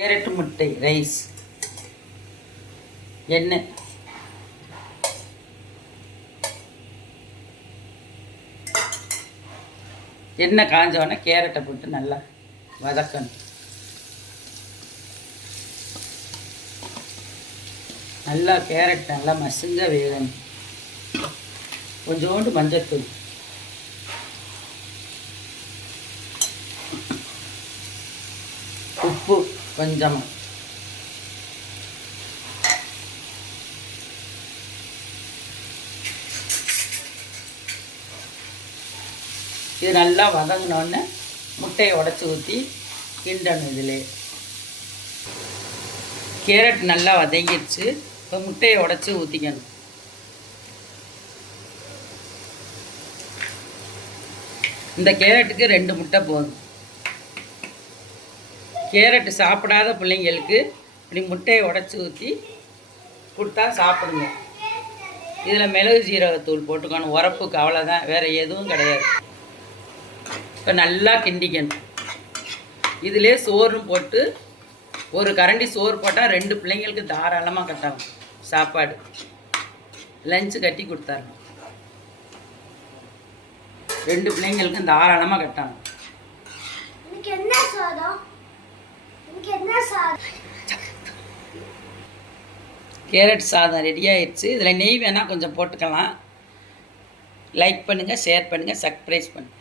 Carrot முட்டை rice. எண்ணெய் காஞ்சோடனே கேரட்டை போட்டு நல்லா வதக்கணும். நல்லா கேரட் நல்லா மசிஞ்ச வேகணும். கொஞ்சோண்டு மஞ்சத்தூள், உப்பு கொஞ்சமாக, இது நல்லா வதங்கினோடனே முட்டையை உடச்சி ஊற்றி கிண்டணும். இதிலே கேரட் நல்லா வதங்கிடுச்சு. இப்போ முட்டையை உடச்சி ஊற்றிக்கணும். இந்த கேரட்டுக்கு 2 முட்டை போதும். கேரட்டு சாப்பிடாத பிள்ளைங்களுக்கு இப்படி முட்டையை உடச்சி ஊற்றி கொடுத்தா சாப்பிடுங்க. இதில் மிளகு ஜீரகத்தூள் போட்டுக்கணும், உரப்புக்கு. அவ்வளோதான், வேறு எதுவும் கிடையாது. இப்போ நல்லா கிண்டிக்கணும். இதிலே சோறும் போட்டு, ஒரு கரண்டி சோறு போட்டால் 2 பிள்ளைங்களுக்கு தாராளமாக கட்டணும் சாப்பாடு. லஞ்சு கட்டி கொடுத்தாருங்க. 2 பிள்ளைங்களுக்கும் தாராளமாக கட்டணும். கேரட் சாதம் ரெடி ஆயிடுச்சு. இதில் நெய் வேணால் கொஞ்சம் போட்டுக்கலாம். லைக் பண்ணுங்கள், ஷேர் பண்ணுங்கள், சப்ஸ்கிரைப் பண்ணுங்கள்.